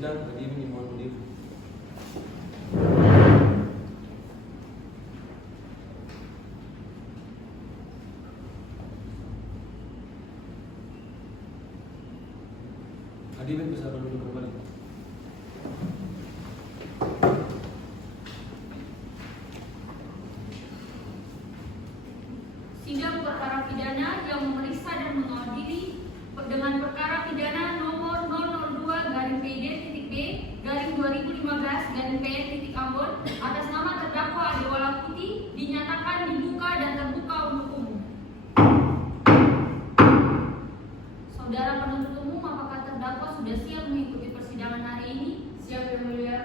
sidang, hadir dimohon berdiri. Hadirin bisa duduk kembali. Sidang perkara pidana yang memeriksa dan mengadili dengan perkara pidana nomor 002-B/2015-PN atas nama terdakwa Adewala Putih dinyatakan dibuka dan terbuka untuk umum. Saudara penuntut umum, apakah terdakwa sudah siap mengikuti persidangan hari ini? Siap, Yang Mulia.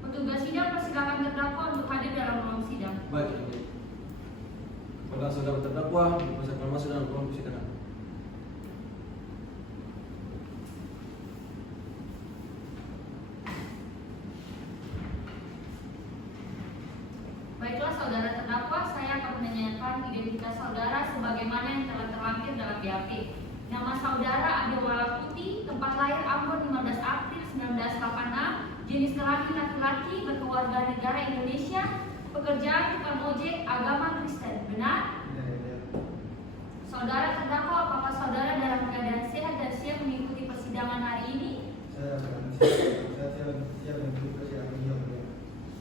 Petugas sidang persilakan terdakwa untuk hadir dalam ruang sidang. Baik, kepada saudara terdakwa dipersilakan masuk dalam ruang persidangan. Baiklah saudara terdakwa, saya akan menanyakan identitas saudara sebagaimana yang telah terlampir dalam BAP. Nama saudara Adewala Putih, tempat lahir Ambon 15 April 1986, jenis kelamin laki-laki, berkeluarga negara Indonesia, pekerjaan tukang ojek, agama Kristen, benar? Saudara terdakwa, apakah saudara dalam keadaan sehat dan siap mengikuti persidangan hari ini? Saya siap mengikuti persidangan ini, Yang Mulia.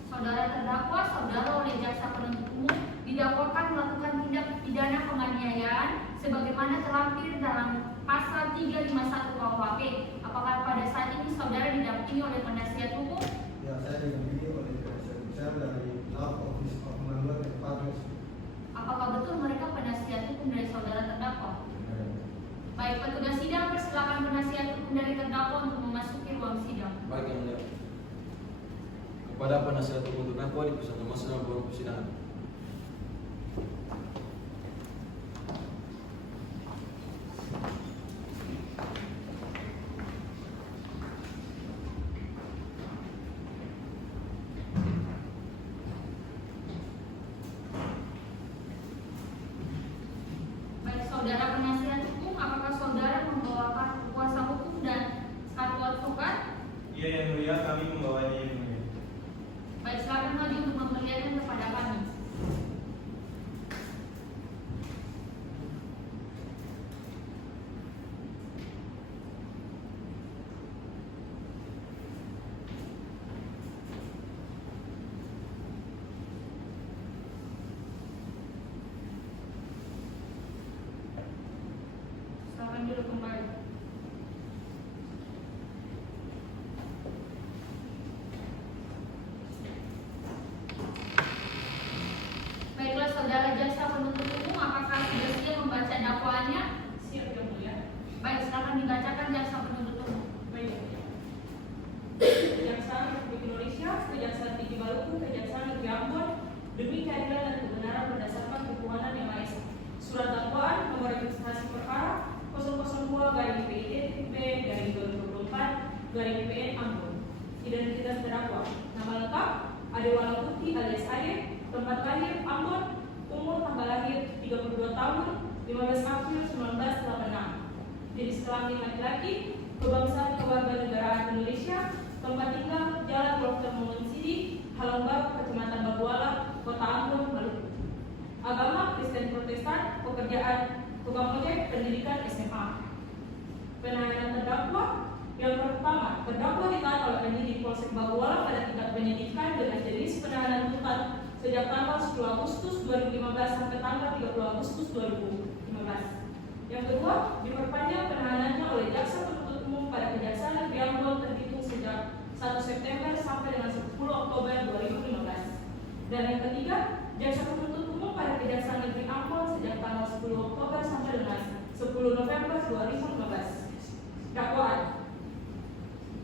Saudara terdakwa, saudara oleh jaksa penuntut umum didakwakan melakukan tindak pidana penganiayaan sebagaimana terlampir dalam pasal 351 KUHP. Apakah pada saat ini saudara didampingi oleh penasihat hukum? Ya, saya didampingi oleh penasihat besar dari Law Office of Manuel and Partners. Apakah betul mereka penasihat hukum dari saudara terdakwa? Baik, petugas sidang persilakan penasihat hukum dari terdakwa untuk memasuki ruang sidang. Baik, Yang Mulia. Kepada penasihat hukum terdakwa dipersilakan masuk dalam ruang persidangan. Baik, saudara penasihat hukum, apakah saudara membawakan kuasa hukum dan satu advokat? Iya, Yang Mulia, kami membawanya, Yang Mulia. Baik, silakan maju untuk memperlihatkan kepada kami. Silakan duduk kembali. Baiklah saudara jaksa penuntut umum, apakah sudah siap membaca dakwaannya? Siap, Yang Mulia. Baik, silakan dibacakan jaksa penuntut umum. Baik. Kejaksaan Republik Indonesia, Kejaksaan Tinggi Maluku, Kejaksaan Negeri Ambon, demi keadilan dan kebenaran berdasarkan ketuhanan yang Maha Esa. Surat dakwaan nomor registrasi perkara 002-PID-PB-2024-PN Ambon. Identitas terdakwa: nama lengkap Adewala Putih alias Ade, tempat lahir Ambon, umur tanggal lahir 32 tahun 15 April 1986, jenis kelamin laki-laki, kebangsaan kewarganegaraan Indonesia, tempat tinggal Jalan Dr. Muhammad Sidi, Halongbaru, Kecamatan Babuala, Kota Ambon, Maluku. Agama Kristen Protestan, pekerjaan tukang ojek, pendidikan SMA. Penanganan terdakwa: yang pertama, terdakwa ditahan oleh penyidik Polsek Babuala pada tingkat penyidikan dengan jenis penahanan rutan sejak tanggal 10 Agustus 2015 sampai tanggal 30 Agustus 2015. Yang kedua, diperpanjang penahanannya oleh jaksa penuntut umum pada Kejaksaan Negeri Ambon terhitung sejak 1 September sampai dengan 10 Oktober 2015. Dan yang ketiga, jaksa penuntut umum pada Kejaksaan Negeri Ambon sejak tanggal 10 Oktober sampai dengan 10 November 2015. Dakwaan: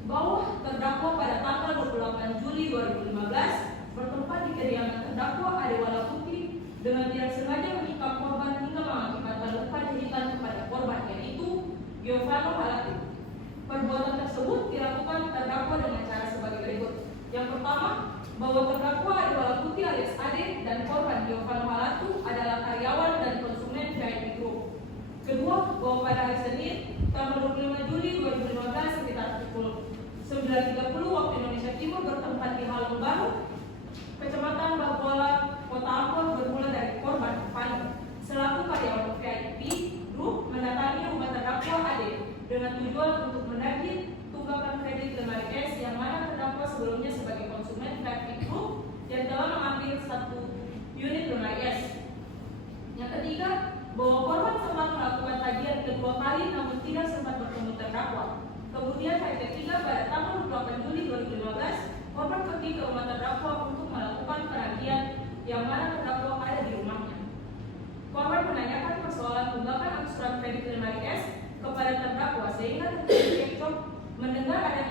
bahwa terdakwa pada tanggal 28 Juli 2015 bertempat di kediaman terdakwa Adewala Putih dengan tidak sengaja menikam korban hingga mengakibatkan luka jahitan kepada korban, yaitu Giovanni Halatu. Perbuatan tersebut dilakukan terdakwa dengan cara sebagai berikut. Yang pertama, bahwa terdakwa Adewala Putih alias Ade dan korban Giovanni Halatu adalah karyawan dan konsumen VIP Group. Kedua, bahwa pada hari Senin tanggal 25 Juli 2015 sekitar pukul 9.30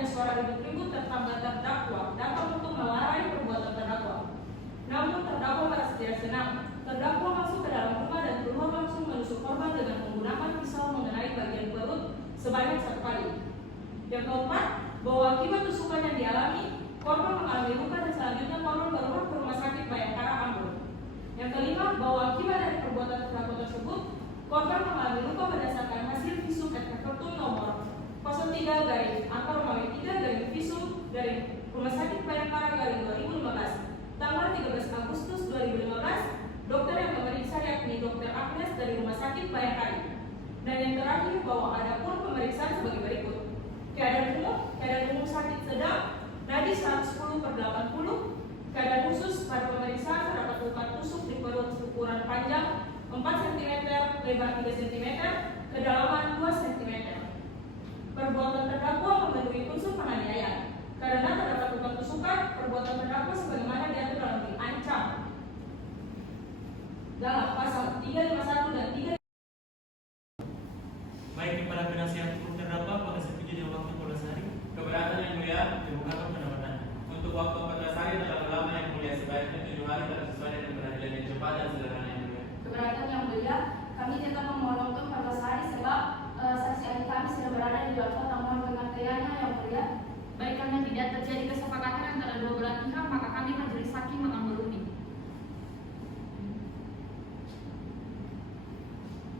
adanya suara ribut-ribut tentang terdakwa dapat untuk melarai perbuatan terdakwa. Namun terdakwa merasa tidak senang. Terdakwa masuk ke dalam rumah dan keluar langsung menusuk korban dengan menggunakan pisau mengenai bagian perut sebanyak 1 kali. Yang keempat, bahwa akibat tusukan yang dialami, korban mengalami luka dan selanjutnya korban berobat ke rumah sakit Bayangkara Ambon. Yang kelima, bahwa akibat dari perbuatan terdakwa tersebut, korban mengalami luka berdasarkan hasil visum et repertum nomor 03/3/visum dari Rumah Sakit Bayangkara garing 2015, tanggal 13 Agustus 2015. Dokter yang memeriksa yakni Dr. Agnes dari Rumah Sakit Bayangkara. Dan yang terakhir, bahwa ada pun pemeriksaan sebagai berikut. Keadaan umum sakit sedang, nadi 110/80. Keadaan khusus pada pemeriksaan terdapat luka tusuk di perut ukuran panjang 4 cm, lebar 3 cm, kedalaman 2 cm. Perbuatan terdakwa memenuhi unsur penganiayaan. Karena terdapat luka tusukan, perbuatan terdakwa sebagaimana diatur dalam diancam dalam pasal 351 dan 3. Baik kepada penasihat hukum terdakwa pada setuju dengan waktu 14 hari. Keberatan yang mulia, dibukakan pendapatan. Untuk waktu 14 hari terlalu lama yang mulia, sebaiknya 7 hari telah sesuai dengan peradilan yang cepat dan sederhana yang mulia. Keberatan yang mulia, kami tetap memohon waktu 14 hari sebab saksi ahli kami sudah berada di luar kota. Mohon pengertiannya yang mulia. Baik, karena tidak terjadi kesepakatan antara dua belah pihak, maka kami majelis hakim mengambil runding.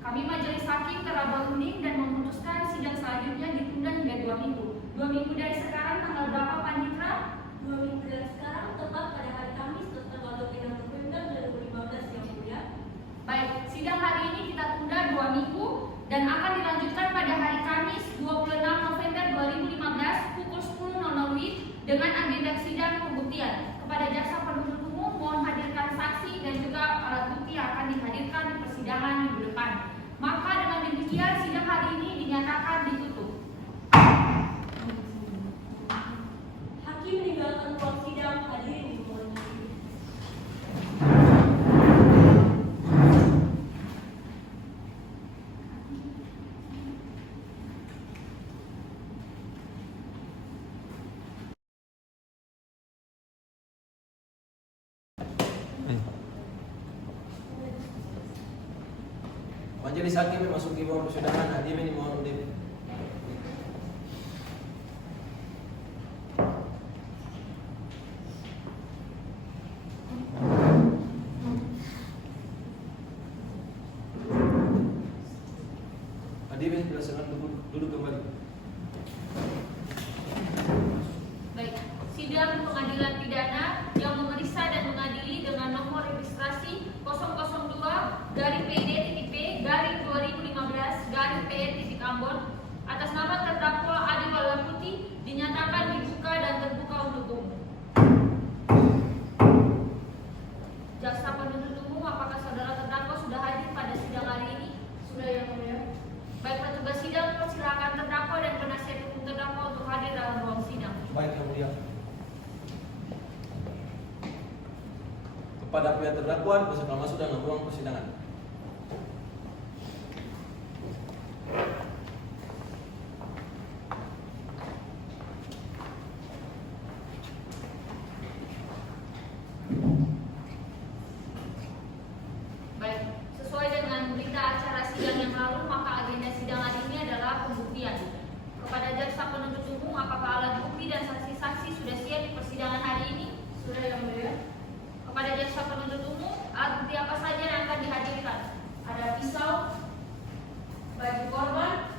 Kami majelis hakim telah berunding dan memutuskan sidang selanjutnya ditunda hingga 2 minggu. 2 minggu dari sekarang tanggal berapa, Panitra? 2 minggu dari sekarang, tepat pada hari Kamis, tanggal 26 November 2015 yang mulia. Baik, sidang hari ini kita tunda 2 minggu dan akan dilanjutkan pada hari Kamis 26 November 2015 pukul 10.00 WIB dengan agenda sidang pembuktian. Kepada jaksa penuntut umum mohon hadirkan saksi dan juga alat bukti yang akan dihadirkan di persidangan minggu depan. Maka dengan demikian sidang hari ini dinyatakan ditutup. Hakim meninggalkan ruang sidang, hadirin dimohon diri. Majelis hakim memasuki ruang persidangan. Hadirin dimohon berdiri. Hadirin silakan duduk kembali. Baik, sidang pengadilan pidana yang memeriksa dan mengadili dengan nomor registrasi 002-PD-P-2015-PN-Ambon atas nama terdakwa Adi Walaputi dinyatakan dibuka dan terbuka untuk umum. Jaksa penuntut umum, apakah saudara terdakwa sudah hadir pada sidang hari ini? Sudah yang mulia. Baik, petugas sidang persilakan terdakwa dan penasihat hukum terdakwa untuk hadir dalam ruang sidang. Baik, yang mulia. Kepada pihak terdakwa dipersilakan masuk dalam ruang persidangan. Baik, sesuai dengan berita acara sidang yang lalu, maka agenda sidang hari ini adalah pembuktian. Kepada jaksa penuntut umum, apakah alat bukti dan saksi-saksi sudah siap di persidangan hari ini? Sudah yang mulia. Kepada jaksa penuntut umum, alat bukti apa saja yang akan dihadirkan? Ada pisau, baju korban,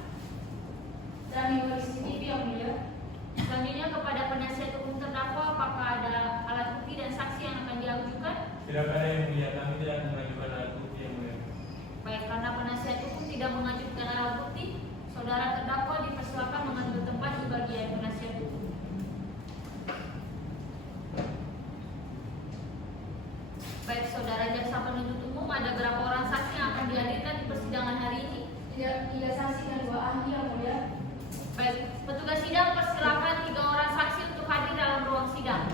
dan memori CCTV yang mulia. Selanjutnya kepada penasihat hukum terdakwa, apakah ada alat bukti dan saksi yang akan diajukan? Tidak ada yang mulia, kami tidak akan mengajukan alat bukti yang mulia. Baik, karena penasihat hukum tidak mengajukan alat bukti, saudara terdakwa dipersilakan mengambil tempat di bagian penasihat hukum. Baik, saudara jaksa penuntut umum, ada berapa orang saksi yang akan dihadirkan di persidangan hari ini? Tiga saksi dan 2 ahli yang mulia. Baik, petugas sidang persilakan 3 orang saksi untuk hadir dalam ruang sidang.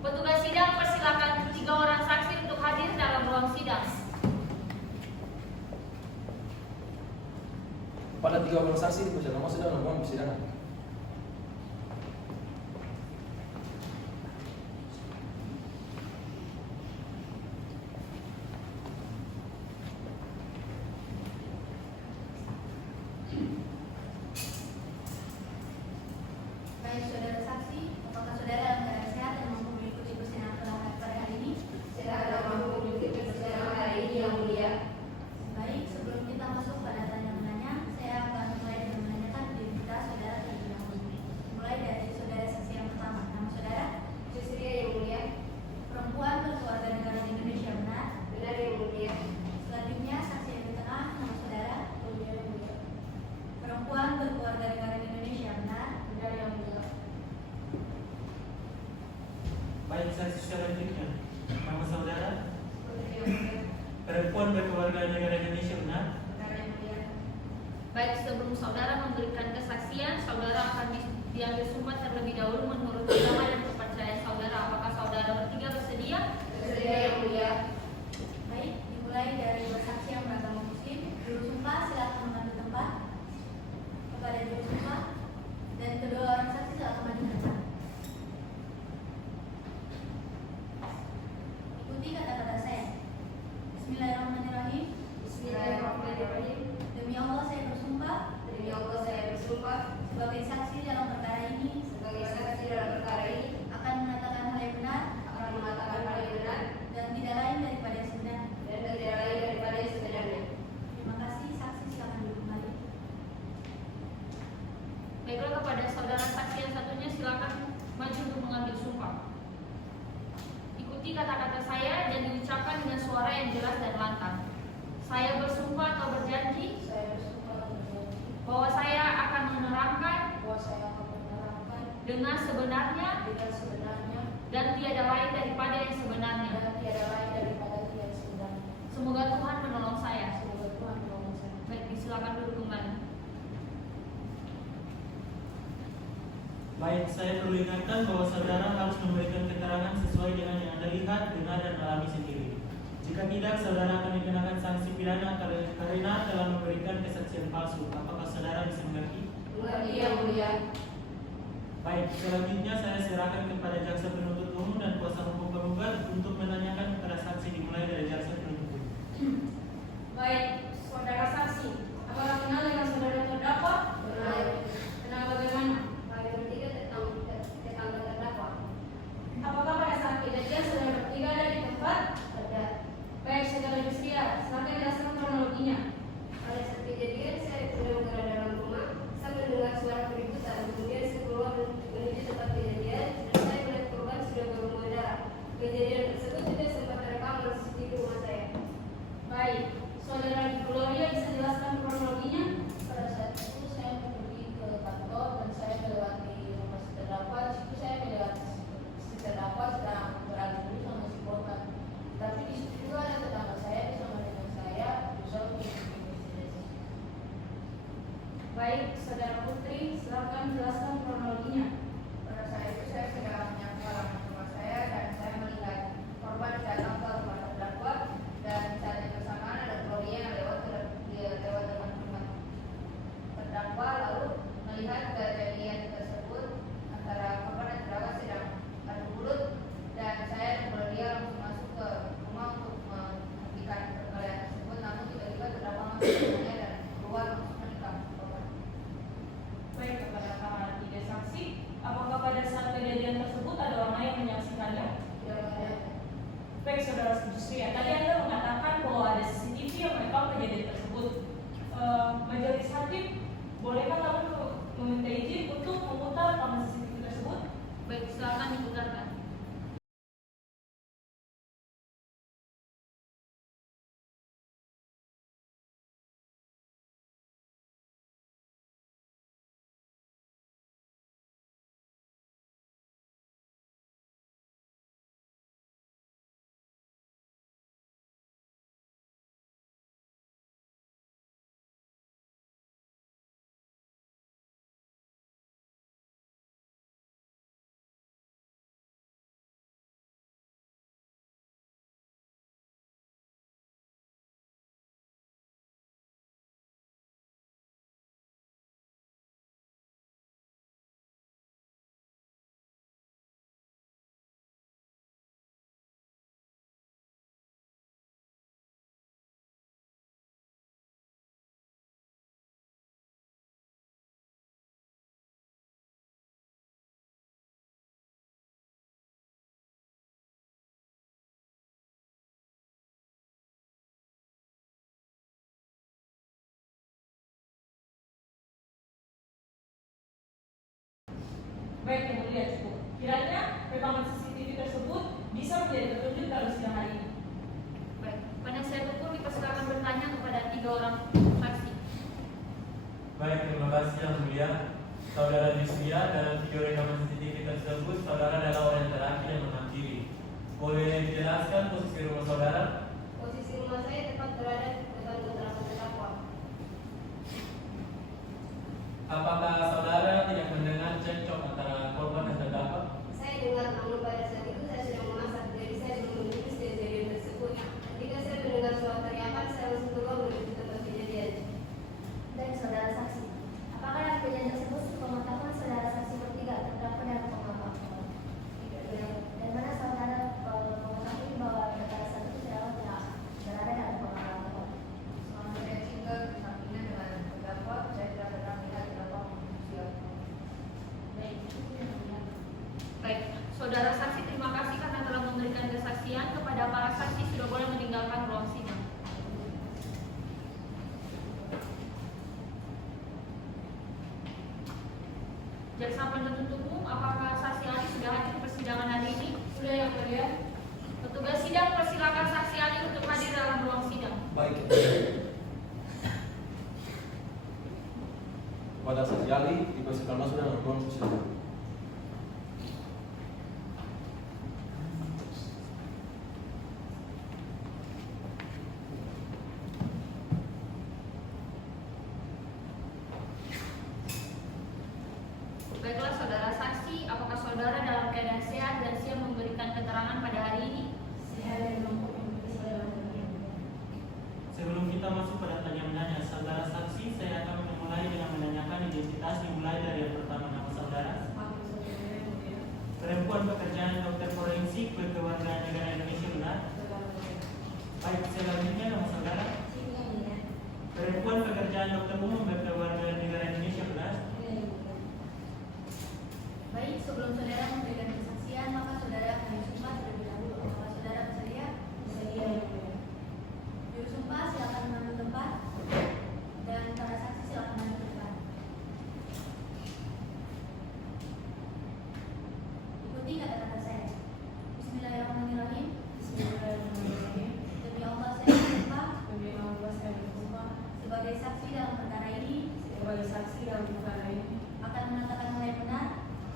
Petugas sidang persilakan 3 orang saksi untuk hadir dalam ruang sidang. Kepada 3 orang saksi dipersilakan masuk dalam ruang persidangan. saudara memberikan kesaksian, saudara akan diambil sumpah terlebih dahulu menurut agama dan kepercayaan saudara. Apakah saudara bertiga bersedia? Bersedia yang mulia. Baik, dimulai dari bersaksi yang beragama Muslim. Juru sumpah silakan mengambil tempat kepada juru sumpah dan kedua orang saksi silakan maju ke depan. Ikuti kata-kata saya. Bismillahirrahmanirrahim. Bismillahirrahmanirrahim. Demi Allah saya bersumpah Demi Allah saya bersumpah sebagai saksi dalam perkara ini sebagai saksi dalam perkara ini akan mengatakan hal yang benar akan mengatakan hal yang benar dan tidak lain daripada yang sebenarnya. dan tidak lain daripada yang sebenarnya. Terima kasih, saksi silakan duduk kembali. Baiklah, kepada saudara saksi yang satunya silakan maju untuk mengambil sumpah. Ikuti kata-kata saya dan diucapkan dengan suara yang jelas dan lantang. Saya bersumpah atau berjanji Saya bersumpah dan berjanji bahwa saya akan menerangkan bahwa saya akan menerangkan dengan sebenarnya dengan sebenarnya dan tiada lain daripada yang sebenarnya. dan tiada lain daripada yang sebenarnya. Semoga Tuhan menolong saya. Semoga Tuhan menolong saya. Baik, silakan duduk kembali. Baik, saya perlu ingatkan bahwa saudara harus memberikan keterangan sesuai dengan yang Anda lihat, dengar, dan alami sendiri. Jika tidak, saudara akan dikenakan sanksi pidana karena telah memberikan kesaksian palsu. Apakah saudara bisa mengerti? Mengerti yang mulia. Baik, selanjutnya saya serahkan kepada jaksa penuntut umum dan kuasa hukum penggugat untuk menanyakan kepada saksi, dimulai dari jaksa penuntut umum. Baik, saudara saksi, apakah kenal dengan saudara terdakwa? Kenal. Kenal bagaimana? Kami bertiga tetangga terdakwa. Apakah pada saat kejadian saudara bertiga ada di tempat? Ada. Baik, saudara Yusria, silakan jelaskan kronologinya. Pada saat kejadian saya sedang berada dalam rumah. Saya mendengar suara keributan. Kemudian saya keluar menuju tempat kejadian dan saya melihat korban sudah berlumuran darah. Kejadian tersebut tidak sempat terekam oleh CCTV rumah saya. Baik, saudara Gloria bisa jelaskan kronologinya? Pada saat itu saya pergi ke kantor dan saya melewati rumah si terdakwa. Di situ saya melihat si terdakwa sedang berantem dulu sama si korban. Tapi di situ juga ada tetangga saya bersama dengan saya berusaha untuk investigasi. Baik, saudara Putri, silakan jelaskan kronologinya. Pada saat itu saya sedang menyapu halaman rumah saya dan saya melihat korban datang ke rumah terdakwa dan saat yang bersamaan ada Gloria yang lewat depan rumah terdakwa lalu melihat kejadian tersebut antara korban dan terdakwa sedang adu mulut dan saya dan Gloria langsung masuk ke rumah untuk menghentikan perkelahian tersebut, namun tiba-tiba terdakwa masuk ke rumahnya dan keluar langsung menikam korban. Baik, kepada para tiga saksi, apakah pada saat kejadian tersebut ada orang lain yang menyaksikannya? Tidak ada. Baik, saudara Yusria, tadi Anda mengatakan bahwa ada CCTV yang merekam kejadian tersebut. Majelis hakim, bolehkah kami meminta izin untuk memutar rekaman CCTV tersebut? Baik, silakan diputarkan. Baik, yang mulia cukup. Kiranya rekaman CCTV tersebut bisa menjadi petunjuk dalam sidang hari ini. Baik, penasihat hukum dipersilakan bertanya kepada tiga orang saksi. Baik, terima kasih yang mulia. Saudara Yusria, dalam video rekaman CCTV tersebut, saudara adalah orang yang terakhir yang menghampiri. Boleh dijelaskan posisi rumah saudara? Posisi rumah saya tepat berada di depan keterangan terdakwa. kesaksian kepada para saksi sudah boleh meninggalkan ruang sidang. Jaksa penuntut umum, apakah saksi Ali sudah hadir di persidangan hari ini? Sudah yang mulia. Petugas sidang persilakan saksi Ali untuk hadir dalam ruang sidang. Baik. Kepada saksi Ali dipersilakan masuk dalam ruang sidang. Baiklah saudara saksi, apakah saudara dalam keadaan sehat dan siap memberikan keterangan pada hari ini? Sehat dan mampu mengikuti saudara. Sebelum kita masuk pada tanya menanya saudara saksi, saya akan memulai dengan menanyakan identitas dimulai dari yang pertama nama saudara. Perempuan pekerjaan dokter forensik berkewargaan negara Indonesia benar? Baik, selanjutnya nama saudara. Perempuan pekerjaan dokter umum berkewargaan negara Indonesia benar? Baik, sebelum saudara memberikan kesaksian, maka saudara akan disumpah terlebih dahulu. Apakah saudara bersedia? Bersedia. Juru sumpah silakan mengambil tempat dan para saksi silakan maju ke depan. Ikuti kata-kata saya. Bismillahirrahmanirrahim. Bismillahirrahmanirrahim. Demi Allah saya bersumpah Demi Allah saya bersumpah sebagai saksi dalam perkara ini sebagai saksi dalam perkara ini akan mengatakan hal yang benar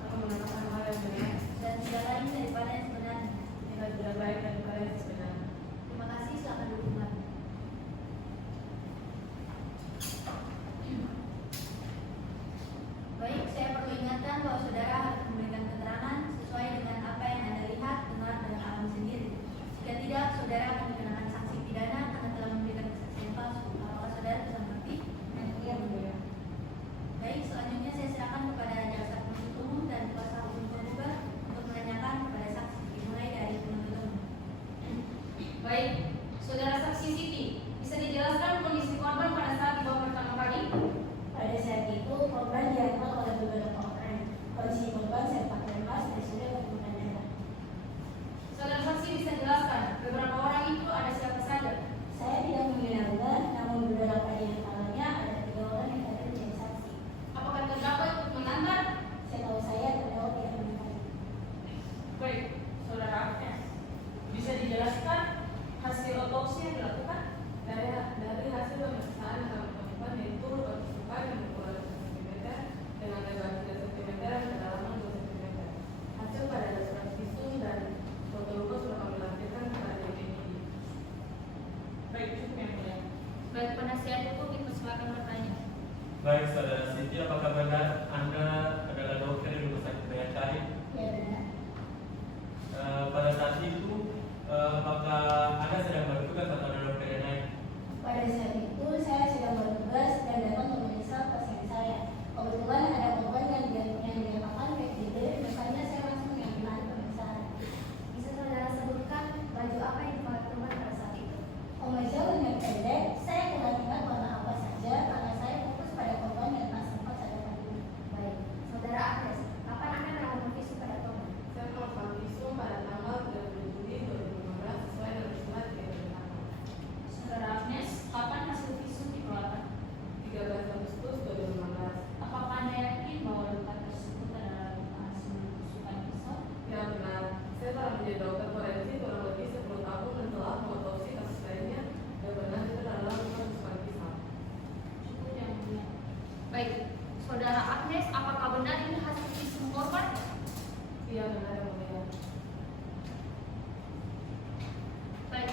akan mengatakan hal yang benar dan tidak lain daripada yang sebenarnya. dan tidak baik daripada yang sebenarnya. Terima kasih, silakan duduk kembali. Baik, saya perlu ingatkan bahwa saudara harus memberikan keterangan sesuai dengan apa yang Anda lihat, dengar, dan alami sendiri. Jika tidak, saudara akan dikenakan sanksi pidana karena telah memberikan kesaksian palsu. Apakah saudara bisa mengerti? Iya, mulia. Baik, selanjutnya saya silakan kepada jaksa penuntut umum dan kuasa hukum penggugat untuk menanyakan kepada saksi, dimulai dari penuntut umum. Baik, saudara saksi Siti, bisa dijelaskan kondisi korban pada saat dibawa pertama kali? Pada saat itu, korban diantar oleh beberapa orang. Kondisi korban sempat lemas dan sudah berbukan darah. Saudara saksi bisa jelaskan beberapa orang itu ada siapa saja? Saya tidak mengenalnya, namun beberapa di antaranya ada 3 orang yang hadir menjadi saksi. Apakah terdakwa ikut mengantar? Setahu saya, terdakwa tidak mengenal. Baik, saudara Agnes, bisa dijelaskan hasil otopsi yang dilakukan? Dari hasil pemeriksaan yang korban yaitu batu sumpah yang berukuran 1 cm dengan lebar 3 cm dan kedalaman 2 cm. Hasil pada dasar visum dan foto luka sudah kami lampirkan kepada DPI. Baik, cukup yang mulia. Baik, penasihat hukum dipersilakan bertanya. Baik, saudara Siti, apakah benar Anda adalah dokter di Rumah Sakit Bayangkari? Ya benar. Pada saat itu, apakah Anda sedang bertugas atau ada dokter yang lain? Pada saat itu, saya sedang bertugas dan datang memeriksa pasien saya. Kebetulan ada korban yang dinyatakan PJD, makanya saya langsung mengambil alih pemeriksaan. Bisa saudara sebutkan baju apa yang dipakai korban pada saat itu? Kemeja lengan pendek, saya kurang ingat warna apa saja karena saya fokus pada korban yang tak sempat saya tadi. Baik, saudara Agnes, kapan akan melakukan visum pada korban? Saya melakukan visum pada tanggal 30 Juli 2015 sesuai dengan surat yang diberitakan. Saudara Agnes, kapan hasil visum dikeluarkan? 13 Agustus 2015. Apakah Anda yakin bahwa luka tersebut adalah luka hasil tusukan pisau? Ya benar, saya telah menjadi dokter forensik kurang lebih 10 tahun dan telah mengotopsi kasus lainnya dan benar itu adalah luka tusukan pisau. Cukup yang mulia. Baik, saudara Agnes, apakah benar ini hasil visum korban? Iya benar yang mulia. Baik,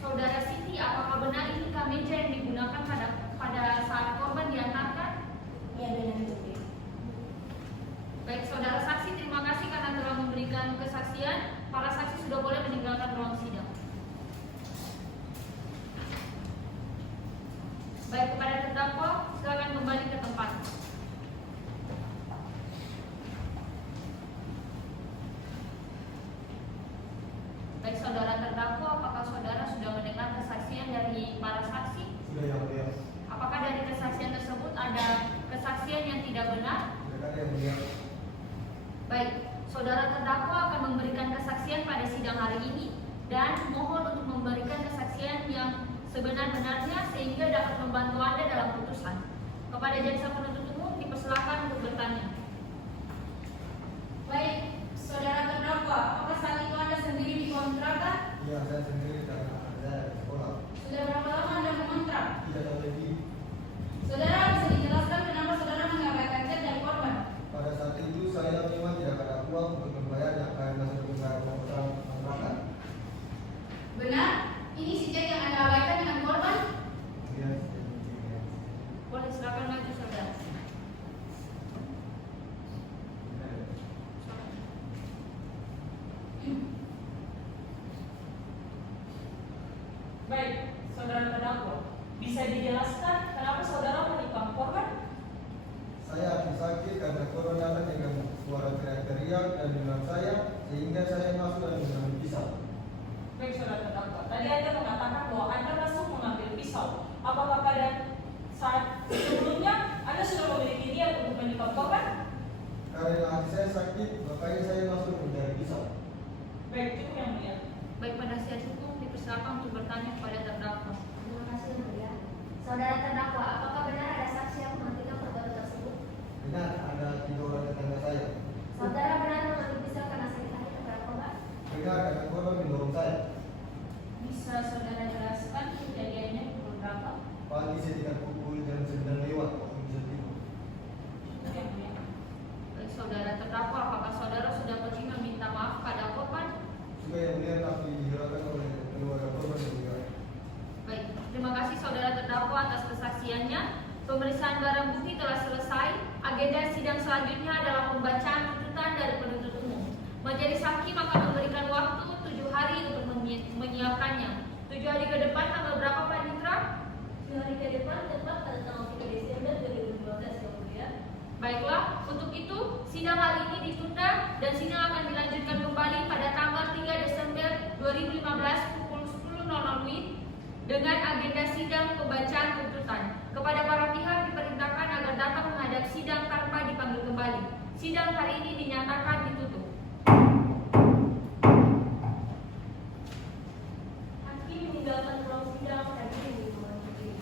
saudara Siti, apakah benar ini kemeja yang digunakan pada saat korban diantarkan? Ya benar juga. Baik, saudara saksi, terima kasih karena telah memberikan kesaksian. Para saksi sudah boleh meninggalkan ruang sidang. Baik, kepada terdakwa, silakan kembali ke tempat. Baik, saudara terdakwa, apakah saudara sudah mendengar kesaksian dari para saksi? Sudah yang mulia. Apakah dari kesaksian tersebut ada kesaksian yang tidak benar? Tidak ada yang mulia. Baik, saudara terdakwa akan memberikan kesaksian pada sidang hari ini. sebenar-benarnya sehingga dapat membantu Anda dalam putusan. Kepada jaksa penuntut umum dipersilakan untuk bertanya. Baik, saudara terdakwa, apakah saat itu Anda sendiri dikontrakkan? Iya, saya sendiri karena ada di sekolah. Sudah berapa lama Anda mengontrak? Tidak tahu lagi. Saudara bisa dijelaskan kenapa saudara mengabaikan chat dari korban? Pada saat itu saya memang tidak ada uang untuk membayarnya karena sudah membayar kontrakan. Benar? Ini si chat yang Anda abaikan dengan korban? Iya, saya sendiri. Boleh silakan maju saudara. Baik, saudara terdakwa, bisa dijelaskan kenapa saudara menikam korban? Saya hati sakit karena korban datang dengan suara teriak-teriak dan bilang saya sehingga saya masuk dan mengambil pisau. Baik, saudara terdakwa, tadi Anda mengatakan bahwa Anda masuk mengambil pisau. Apakah pada saat sebelumnya Anda sudah memiliki niat untuk menikam korban? Karena hati saya sakit, makanya saya masuk mencari pisau. Baik, cukup yang mulia. Baik, penasihat hukum dipersilakan untuk bertanya kepada terdakwa. Terima kasih Yang Mulia. Saudara terdakwa, apakah benar ada saksi yang menghentikan perbuatan tersebut? Benar, ada 3 orang tetangga saya. Saudara benar mengambil pisau karena sakit hati terhadap korban? Benar, karena korban mendorong saya. Bisa saudara jelaskan kejadiannya pukul berapa? Pagi sekitar pukul jam 9 lewat waktu bisa tidur. Cukup yang mulia. Baik, saudara terdakwa, apakah saudara sudah pergi meminta maaf pada korban? Juga yang mulia tapi dihiraukan oleh keluarga korban juga. Baik, terima kasih saudara terdakwa atas kesaksiannya. Pemeriksaan barang bukti telah selesai. Agenda sidang selanjutnya adalah pembacaan tuntutan dari penuntut umum. Majelis hakim akan memberikan waktu 7 hari untuk menyiapkannya. 7 hari ke depan tanggal berapa Pak Nitra? 7 hari ke depan tepat pada tanggal 3 Desember 2015 Yang Mulia. Baiklah, untuk itu sidang hari ini ditunda dan sidang akan dilanjutkan kembali pada tanggal 3 Desember 2015 pukul 10.00 WIB dengan agenda sidang pembacaan tuntutan. Kepada para pihak diperintahkan agar datang menghadap sidang tanpa dipanggil kembali. Sidang hari ini dinyatakan ditutup. Hakim meninggalkan ruang sidang hadir di ruang hakim.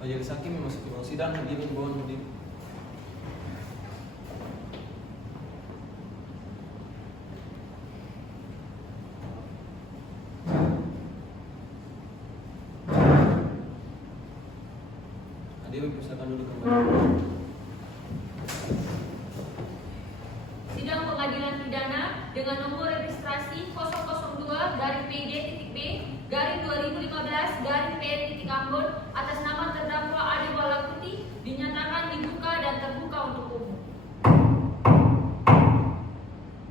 Majelis hakim memasuki ruang sidang. Hadirin mohon berdiri. Hadirin persilakan duduk kembali. Sidang pengadilan pidana dengan nomor registrasi 002-PD-B-2015-P atas nama terdakwa Ade Walakuti dinyatakan dibuka dan terbuka untuk umum.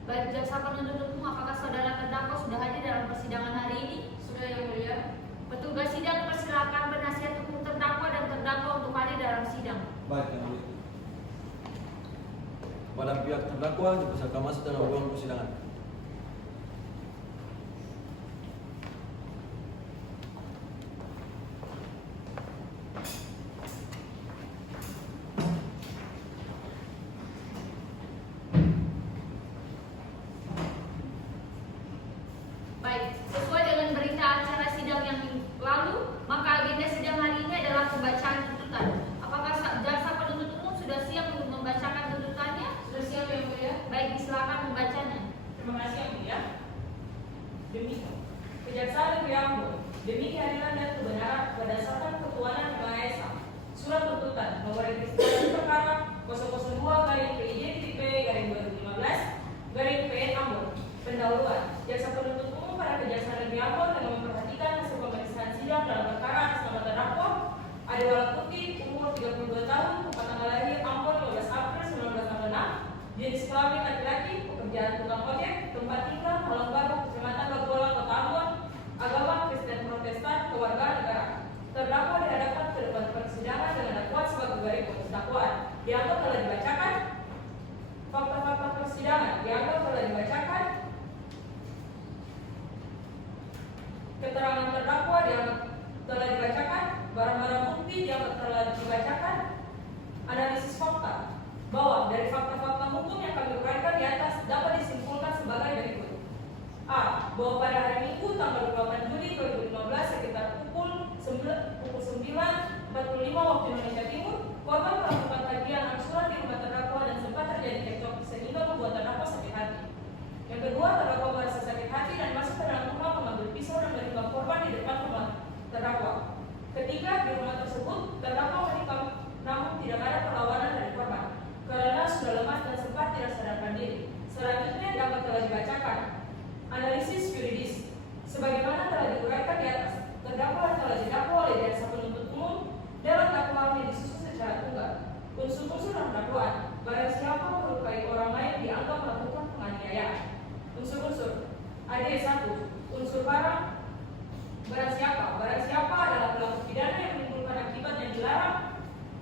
Baik, jaksa penuntut umum, apakah saudara terdakwa sudah hadir dalam persidangan hari ini? Sudah Yang Mulia. Petugas sidang persilakan penasihat hukum terdakwa dan terdakwa untuk hadir dalam sidang. Baik, yang mulia. Kepada pihak terdakwa dipersilakan masuk dalam ruang persidangan. Baik, sesuai dengan berita acara sidang yang lalu, maka agenda sidang hari ini adalah pembacaan tuntutan. Apakah jaksa penuntut umum sudah siap untuk membacakan tuntutannya? Sudah siap Yang Mulia. Baik, silakan membacanya. Terima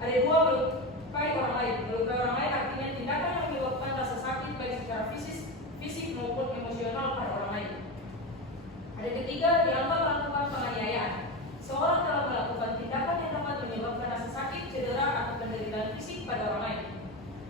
Ada dua, melukai orang lain. Melukai orang lain artinya tindakan yang menyebabkan rasa sakit baik secara fisik maupun emosional pada orang lain. Ada ketiga, dianggap melakukan penganiayaan. Seorang telah melakukan tindakan yang dapat menyebabkan rasa sakit, cedera, atau penderitaan fisik pada orang lain.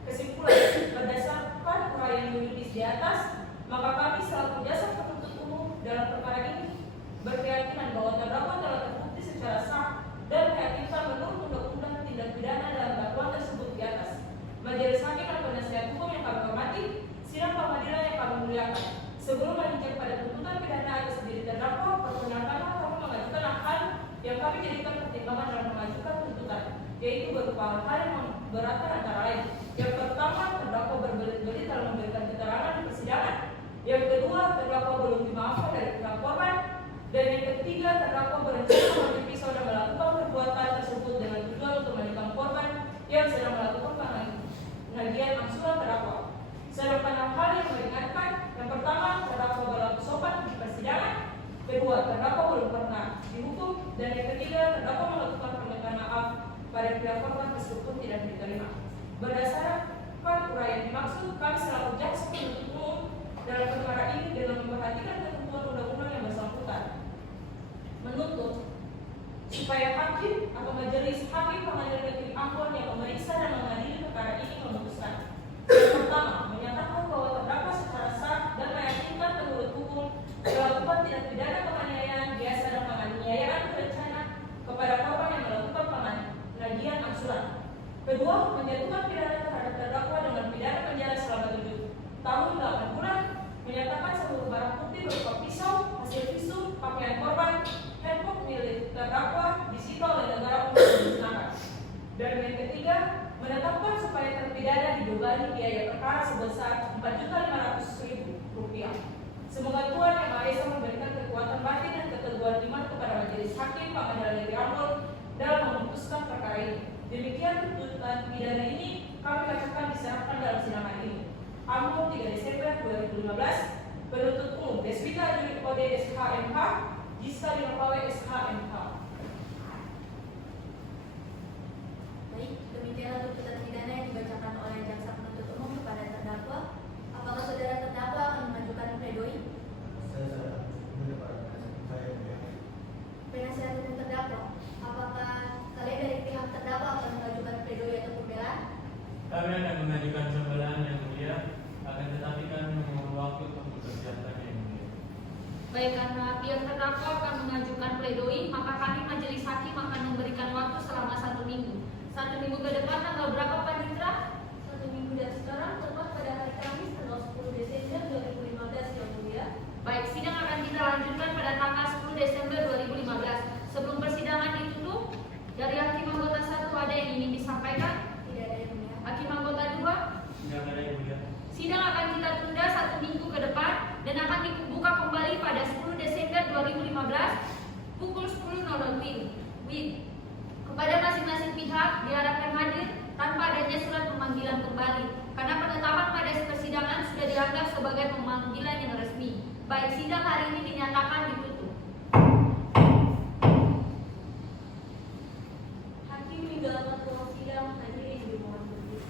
Kesimpulan, berdasarkan uraian yuridis di atas, maka kami selaku jasa penuntut umum dalam perkara ini berkeyakinan bahwa terdakwa telah terbukti secara sah dan meyakinkan menurut undang-undang tindak pidana dalam dakwaan tersebut di atas. Majelis hakim dan penasihat hukum yang kami hormati, sidang pengadilan yang kami muliakan. Sebelum menginjak pada tuntutan pidana atas diri terdakwa, perkenalkanlah kami mengajukan hal yang kami jadikan pertimbangan dalam mengajukan tuntutan, yaitu berupa hal yang memberatkan antara lain. Yang pertama, terdakwa berbelit-belit dalam memberikan keterangan di persidangan. Yang kedua, terdakwa belum dimaafkan dari pihak korban. Dan yang ketiga, terdakwa berencana mengambil pisau dan melakukan perbuatan tersebut dengan tujuan untuk menikam korban yang sedang melakukan penagihan angsuran terdakwa. Sedangkan hal yang meringankan, yang pertama, terdakwa berlaku sopan di persidangan. Kedua, terdakwa belum pernah dihukum. Dan yang ketiga, terdakwa melakukan permintaan maaf pada pihak korban meskipun tidak diterima. Berdasarkan uraian dimaksud, kami selaku jaksa penuntut umum dalam perkara ini dengan memperhatikan ketentuan undang-undang yang bersangkutan menuntut supaya hakim atau majelis hakim pengadilan negeri Ambon yang memeriksa dan mengadili perkara ini memutuskan. Yang pertama, menyatakan bahwa terdakwa secara sah dan meyakinkan menurut hukum melakukan tindak pidana penganiayaan biasa dan penganiayaan berencana kepada korban yang melakukan penagihan angsuran. Kedua, menjatuhkan pidana terhadap terdakwa dengan pidana penjara selama 7 tahun 8 bulan, menyatakan seluruh barang bukti berupa pisau, hasil visum, pakaian korban, handphone milik terdakwa disita oleh negara untuk dimusnahkan. Dan yang ketiga, menetapkan supaya terpidana dibebani biaya perkara sebesar Rp4.500.000. Semoga Tuhan Yang Maha Esa memberikan kekuatan batin dan keteguhan iman kepada majelis hakim pengadilan negeri Ambon dalam memutuskan perkara ini. Demikian tuntutan pidana ini kami bacakan diserahkan dalam sidang hari ini. Ambon 3 Desember 2015. Penuntut umum Deswita Juli Kode SHMH, Jiska Limapawe SHMH. Baik, demikianlah tuntutan pidana yang dibacakan oleh jaksa penuntut umum kepada terdakwa. Apakah saudara terdakwa akan mengajukan pledoi? Penasihat hukum terdakwa, apakah kalian dari pihak terdakwa akan mengajukan pledoi atau pembelaan? Kami akan mengajukan pembelaan yang mulia, akan tetapi kami memohon waktu untuk mempersiapkan yang mulia. Baik, karena pihak terdakwa akan mengajukan pledoi, maka kami majelis hakim akan memberikan waktu selama 1 minggu. 1 minggu ke depan tanggal berapa Pak Nitra? 1 minggu dari sekarang, tepat pada hari Kamis tanggal 10 Desember 2015 yang mulia. Baik, sidang akan kita lanjutkan pada tanggal 10 Desember 2015. Sebelum persidangan ditutup, dari hakim anggota 1 ada yang ingin disampaikan? Tidak ada yang mulia. Hakim anggota 2? Tidak ada yang mulia. Sidang akan kita tunda 1 minggu ke depan dan akan dibuka kembali pada 10 Desember 2015 pukul 10.00 WIB. Kepada masing-masing pihak diharapkan hadir tanpa adanya surat pemanggilan kembali karena penetapan pada persidangan sudah dianggap sebagai pemanggilan yang resmi. Baik, sidang hari ini dinyatakan ditutup. Hakim di dalam ruang sidang hadirin dimohon berdiri.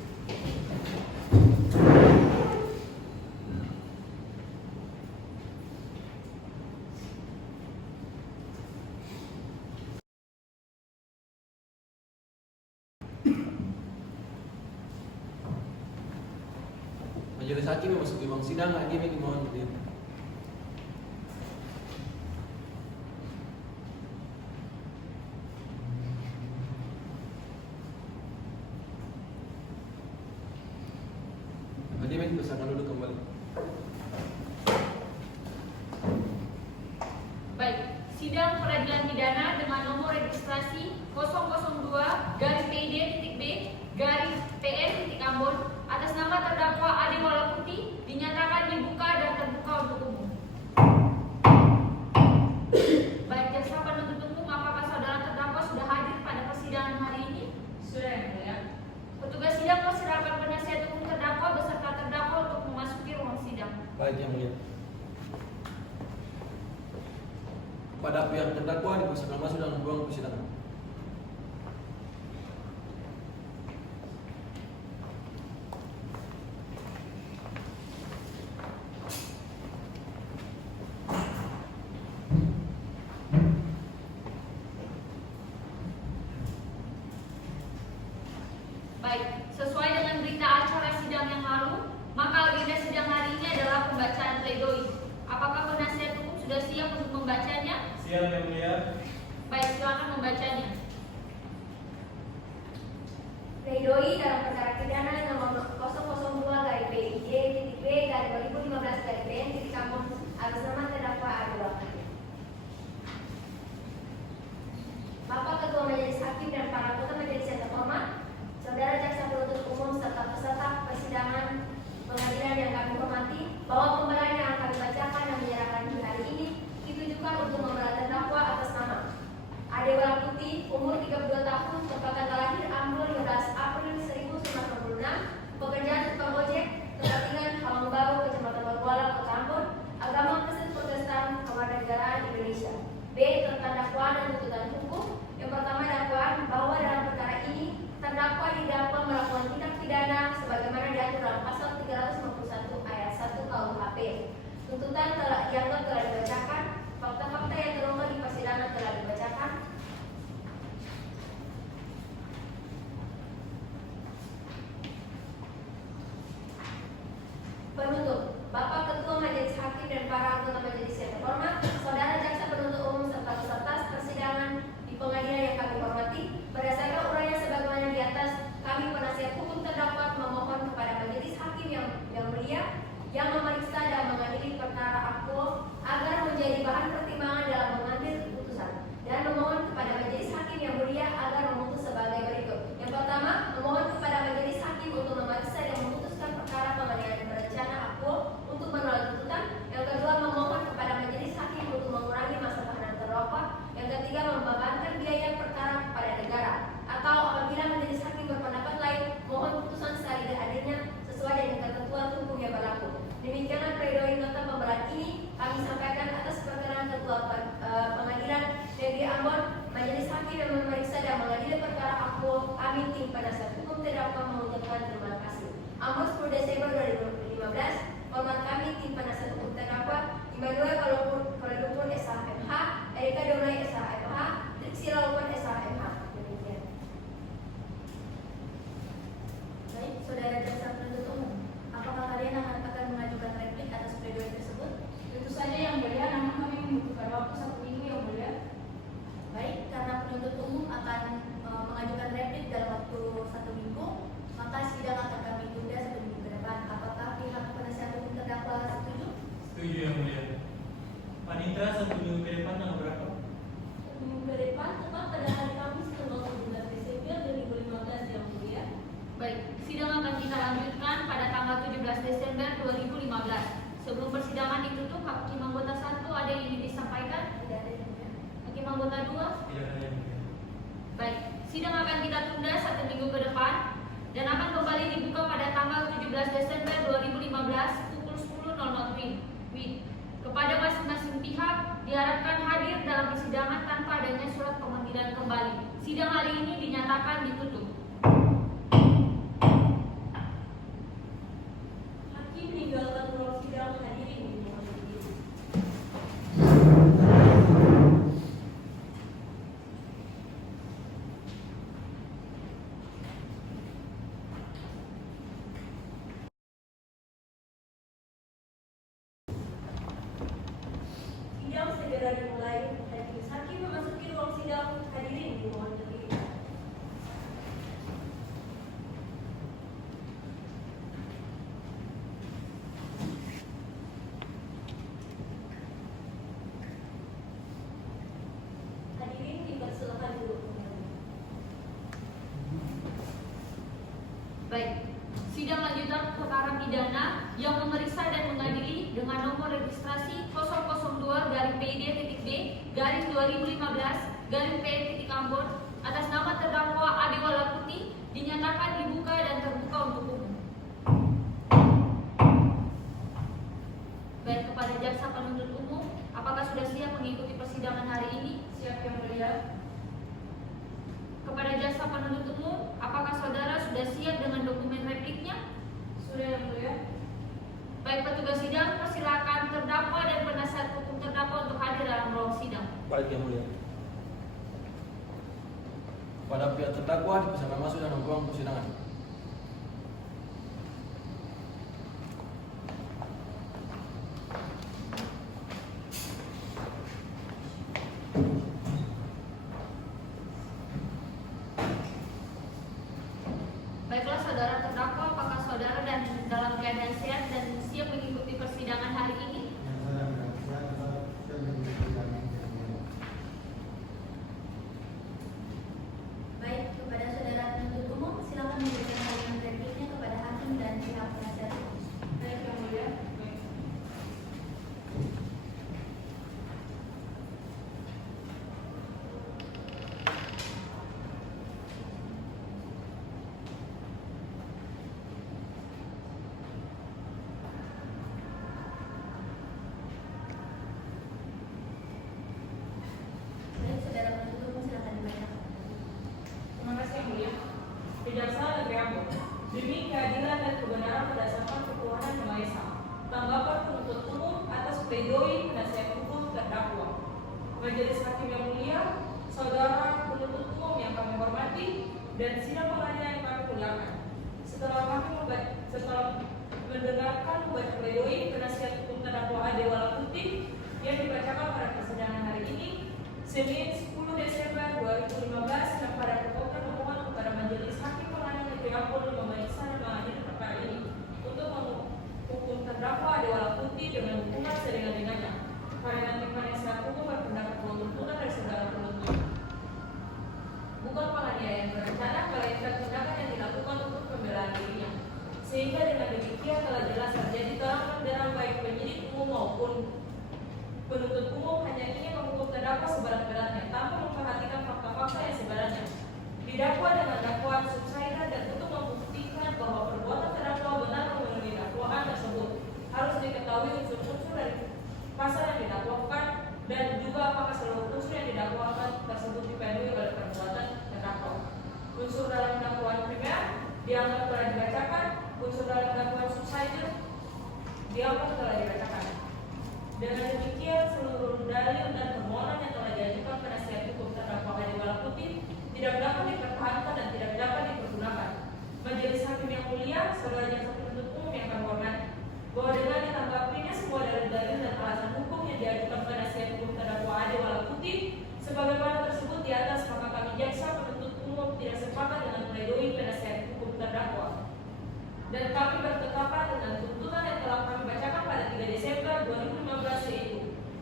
Majelis hakim memasuki ruang sidang, hakim yang dimohon berdiri. Hadirin dipersilakan duduk kembali. Baik, sidang peradilan pidana dengan nomor registrasi 002-PD.B-PN.Ambon atas nama terdakwa Ade Walaputi dinyatakan dibuka dan terbuka untuk umum. Baik, jaksa penuntut umum, apakah saudara terdakwa sudah hadir pada persidangan hari ini? Sudah yang mulia. Petugas sidang mempersilakan penasihat hukum terdakwa beserta terdakwa untuk memasuki ruang sidang. Baik, yang mulia. Kepada pihak terdakwa dipersilakan masuk dalam ruang persidangan. Baik, sesuai dengan berita acara sidang yang lalu, maka agenda sidang hari ini adalah pembacaan pledoi. Apakah penasihat hukum sudah siap untuk membacanya? Siap Yang Mulia. Baik, silakan membacanya. Pledoi dalam perkara pidana nomor 002/PIJ-B/2015/PN atas nama terdakwa Ade Walukuti. Bapak Ketua Majelis Hakim dan para anggota majelis yang terhormat, Saudara Jaksa Penuntut Umum serta peserta persidangan pengadilan yang kami hormati, bahwa pembelaan yang kami bacakan dan menyerahkan di hari ini ditujukan untuk membela terdakwa atas nama Ade Walukuti, umur 32 tahun, tempatan lahir Ambon 15 April 1996, pekerjaan tukang ojek, tempat tinggal Halong Baru, Kecamatan Walwala, Kota Ambon, agama Kristen Protestan, Kewarganegaraan Indonesia. B. Tentang dakwaan dan tuntutan hukum. Yang pertama, dakwaan bahwa dalam perkara ini terdakwa didakwa melakukan tindak pidana sebagaimana diatur dalam pasal 351 ayat 1 KUHP. Tuntutan dianggap telah dibacakan, fakta-fakta yang terungkap di persidangan telah dibacakan. Penuntut, Bapak Ketua Majelis Hakim dan para anggota majelis yang terhormat, Saudara Jaksa Penuntut Umum serta peserta persidangan di pengadilan yang kami hormati, berdasarkan uraian sebagaimana di atas, kami penasihat hukum terdakwa memohon kepada majelis hakim yang mulia yang memeriksa dan mengadili perkara aktual agar menjadi bahan pertimbangan dalam mengambil keputusan, dan memohon kepada majelis hakim yang mulia agar memutus sebagai berikut. Yang pertama, memohon kepada majelis hakim untuk memeriksa dan memutuskan perkara pengadilan berencana aktual untuk menolak tuntutan. Yang kedua, memohon kepada majelis hakim untuk mengurangi masa tahanan terdakwa. Yang ketiga, membebankan biaya perkara kepada negara. Atau apabila majelis hakim berpendapat lain, mohon putusan seadil adilnya sesuai dengan ketentuan hukum yang berlaku. Demikianlah pledoi nota pembelaan ini kami sampaikan atas perkenan Ketua Pengadilan Negeri Ambon, majelis hakim yang memeriksa dan mengadili perkara aktual. Kami tim penasihat hukum terdakwa mengucapkan terima kasih. Ambon 10 Desember 2015. Hormat kami tim penasihat hukum terdakwa Immanuel Kaludupun SHMH, Erika Donai SHMH, Triksi Laupun SHMH. Demikian. Baik, Saudara Jaksa Penuntut Umum, apakah kalian akan mengajukan replik atas pledoi tersebut? Tentu saja Yang Mulia, namun kami membutuhkan waktu 1 minggu Yang Mulia. Baik, karena penuntut umum akan mengajukan replik dalam waktu 1 minggu, maka sidang akan kami tunda 1 minggu ke depan. Apakah pihak penasihat hukum terdakwa setuju? Setuju Yang Mulia. Panitra 1 minggu ke depan tanggal berapa? 1 minggu ke depan tepat pada hari Kamis tanggal 17 Desember 2015 Yang Mulia. Baik, sidang akan kita lanjutkan pada tanggal 17 Desember 2015. Sebelum persidangan ditutup, hakim anggota 1 ada yang ingin disampaikan? Tidak ada Yang Mulia. Hakim anggota 2? Tidak ada Yang Mulia. Baik, sidang akan kita tunda 1 minggu ke depan dan akan kembali dibuka pada tanggal 17 Desember 2015 pukul 10.00 WIB. Kepada masing-masing pihak diharapkan hadir dalam persidangan tanpa adanya surat pemanggilan kembali. Sidang hari ini dinyatakan ditutup. Hakim meninggalkan ruang sidang. Hadirin dimohon berdiri. Sidang segera dimulai. Majelis hakim memasuki ruang sidang. Hadirin dimohon berdiri. Hadirin dipersilakan duduk kembali. Baik, sidang lanjutan perkara pidana yang memeriksa dan mengadili dengan nomor registrasi 002-PID-B/2015-PN atas nama terdakwa Ade Walukuti dinyatakan dibuka dan terbuka untuk umum. Baik, kepada jaksa penuntut umum, apakah sudah siap mengikuti persidangan hari ini? Siap Yang Mulia. Kepada jaksa penuntut umum, apakah saudara sudah siap dengan dokumen repliknya? Sudah Yang Mulia. Baik, petugas sidang, persilakan terdakwa dan penasihat hukum terdakwa untuk hadir dalam ruang sidang. Baik Yang Mulia. Pada pihak terdakwa dipersilakan masuk dalam ruang persidangan. dan sidang pengadilan yang kami muliakan. Setelah mendengarkan pembaca pledoi penasihat hukum terdakwa Ade Wala Putih yang dibacakan pada persidangan hari ini, Senin 10 Desember 2015, yang pada pokoknya memohon kepada Majelis Hakim Pengadilan Negeri Ambon memeriksa dan mengadili perkara ini untuk menghukum terdakwa Ade Wala Putih dengan hukuman seringan-ringannya. Karena tim penasihat hukum berpendapat bahwa tuntutan dari saudara penuntut bukan penganiayaan berencana, melainkan tindakan yang dilakukan untuk pembelaan dirinya. Sehingga dengan demikian telah jelas terjadi terang-benderang baik penyidik umum maupun penuntut umum hanya ingin menghukum terdakwa seberat-beratnya tanpa memperhatikan fakta-fakta yang sebenarnya didakwa dengan dakwaan subsidiar, dan untuk membuktikan bahwa perbuatan terdakwa benar memenuhi dakwaan tersebut harus diketahui unsur-unsur dari pasal yang didakwakan dan juga apakah seluruh unsur yang didakwakan tersebut dipenuhi oleh perbuatan terdakwa. Unsur dalam dakwaan primer dianggap telah dibacakan, unsur dalam dakwaan subsidiar dianggap telah dibacakan. Dengan demikian seluruh dalil dan permohonan yang telah diajukan penasihat hukum terdakwa Ade Wala Putih tidak dapat dipertahankan dan tidak dapat dipergunakan. Majelis Hakim yang mulia, saudara jaksa penuntut umum yang kami hormati, bahwa dengan ditanggapinya semua dalil-dalil dan alasan hukum yang diajukan penasihat hukum terdakwa Ade Wala Putih sebagaimana tersebut di atas, maka kami jaksa penuntut umum tidak sepakat dengan pledoi penasihat hukum terdakwa, dan kami bertetapan dengan tuntutan yang telah kami bacakan pada 3 Desember 2015, yaitu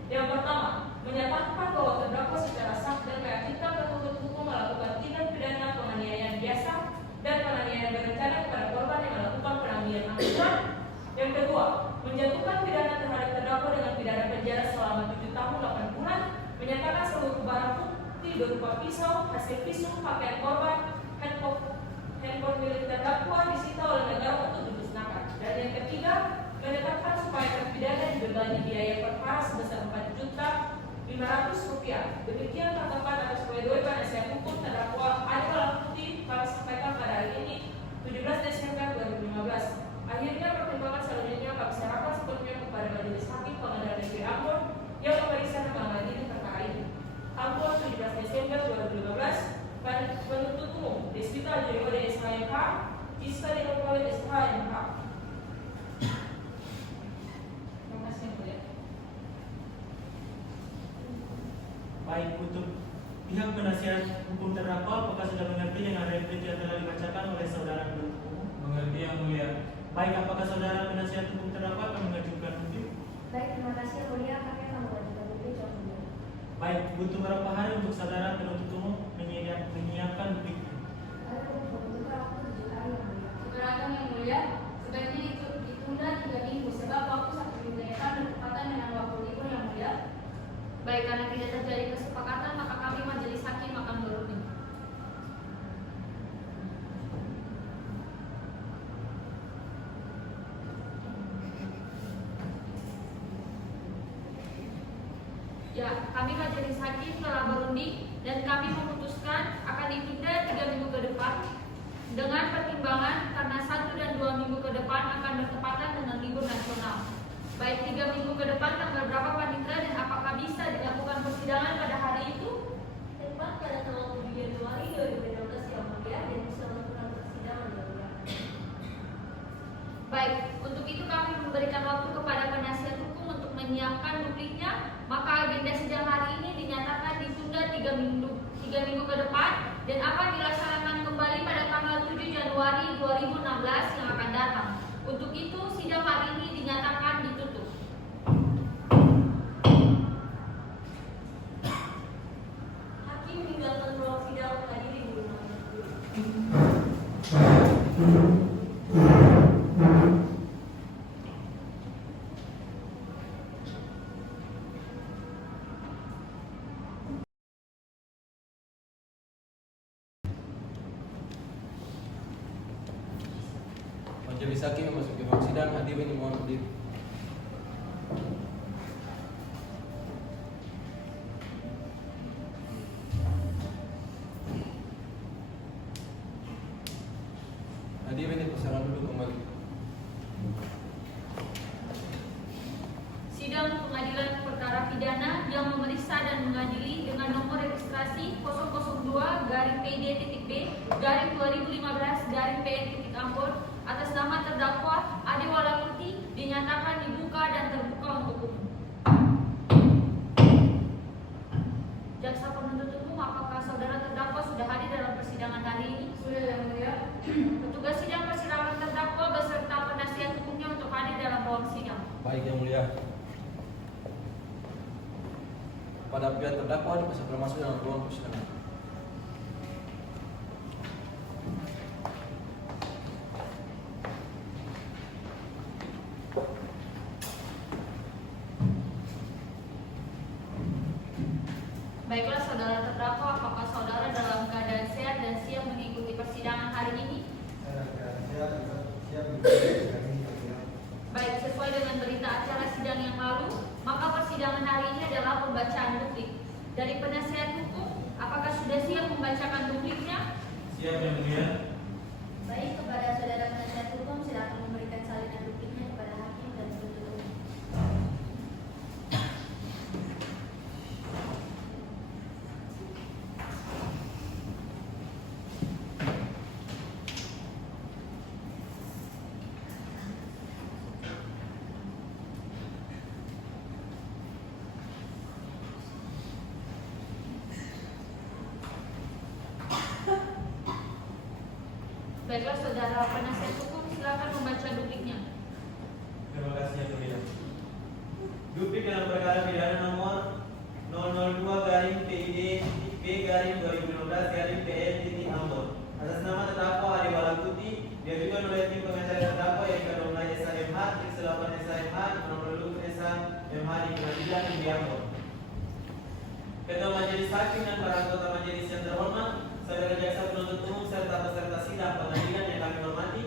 yang pertama, menyatakan bahwa terdakwa secara sah dan meyakinkan penuntut hukum melakukan tindak pidana penganiayaan biasa dan penganiayaan berencana kepada korban yang melakukan penganiayaan akurat. Yang kedua, menjatuhkan pidana terhadap terdakwa dengan pidana penjara selama 7 tahun 8 bulan, menyatakan seluruh barang bukti berupa pisau, hasil visum, pakaian korban, handphone milik terdakwa disita oleh negara untuk dimusnahkan. Dan yang ketiga, menetapkan supaya terpidana dibebani biaya perkara sebesar Rp4.500.000. Demikian tanggapan atas pledoi penasihat hukum terdakwa Ade Wala Putih kami sampaikan pada hari ini 17 Desember 2015. Akhirnya pertimbangan selanjutnya kami serahkan sepenuhnya kepada Majelis Hakim Pengadilan Negeri Ambon yang memeriksa dan mengadili perkara ini. Ambon 17 Desember 2015. Penuntut umum Deswita Jayawade SHMH, Iska Dinopoli SHMH. Terima kasih, Mulia. Baik, untuk pihak penasihat hukum terdakwa, apakah sudah mengerti dengan replik yang telah dibacakan oleh saudara penuntut umum? Mengerti yang mulia. Baik, apakah saudara penasihat hukum terdakwa akan mengajukan bukti? Baik, terima kasih yang mulia. Kami akan mengajukan bukti yang mulia. Baik, butuh berapa hari untuk saudara penuntut umum menyiapkan bukti? Ada untuk waktu 7 hari yang mulia. Keberatan yang mulia, sebaiknya ditunda 3 minggu sebab waktu satu minggu akan bertepatan dengan waktu libur yang mulia. Baik, karena tidak terjadi kesepakatan, maka kami majelis hakim akan berunding. Ya, kami majelis hakim telah berunding dan kami memutuskan akan ditunda 3 minggu ke depan dengan pertimbangan karena 1 dan 2 minggu ke depan akan bertepatan dengan libur nasional. Baik 3 minggu ke depan tanggal berapa Panitra, dan apakah bisa dilakukan persidangan pada hari itu? Tepat pada tanggal 7 Januari 2016 yang mulia, dan bisa melakukan persidangan yang mulia. Baik, untuk itu kami memberikan waktu kepada penasihat hukum untuk menyiapkan dupliknya. Maka agenda sidang hari ini dinyatakan ditunda 3 minggu ke depan dan akan dilaksanakan kembali pada tanggal 7 Januari 2016 yang akan datang. Untuk itu sidang hari ini dinyatakan ditutup. Hakim meninggalkan ruang sidang menghadiri di rumah. Majelis Hakim memasuki ruang sidang. Hadirin mohon berdiri. Hadirin dipersilakan duduk kembali. Sidang pengadilan perkara pidana yang memeriksa dan mengadili dengan nomor registrasi 002-PD.B 2015 Ambon atas nama terdakwa Ade Walakuti dinyatakan dibuka dan terbuka untuk umum. Jaksa penuntut umum, apakah saudara terdakwa sudah hadir dalam persidangan hari ini? Sudah, Yang Mulia. Petugas sidang persidangan terdakwa beserta penasihat hukumnya untuk hadir dalam ruang sidang. Baik Yang Mulia. Pada pihak terdakwa dipersilakan masuk dalam ruang persidangan. Baiklah saudara terdakwa, apakah saudara dalam keadaan sehat dan siap mengikuti persidangan hari ini? Saya dalam keadaan sehat dan siap mengikuti sidang ini, Yang Mulia. Baik, sesuai dengan berita acara sidang yang lalu, maka persidangan hari ini adalah pembacaan duplik. Dari penasihat hukum, apakah sudah siap membacakan dupliknya? Siap Yang Mulia. Baik, kepada saudara penasihat hukum silakan memberikan salinan dupliknya kepada hakim dan penuntut umum. Baiklah saudara penasihat hukum, silakan membaca dupliknya. Terima kasih Yang Mulia. Duplik dalam perkara pidana nomor 002-PID-P-2015-PN Ambon atas nama terdakwa Ade Walakuti diajukan oleh tim pengacara terdakwa yang Kadomlai SHMH, Tik 8 SHMH, nomor Luhut SHMH di Pengadilan Negeri Ambon. Ketua Majelis Hakim dan para anggota majelis yang terhormat, saudara jaksa penuntut umum serta peserta sidang pengadilan yang kami hormati,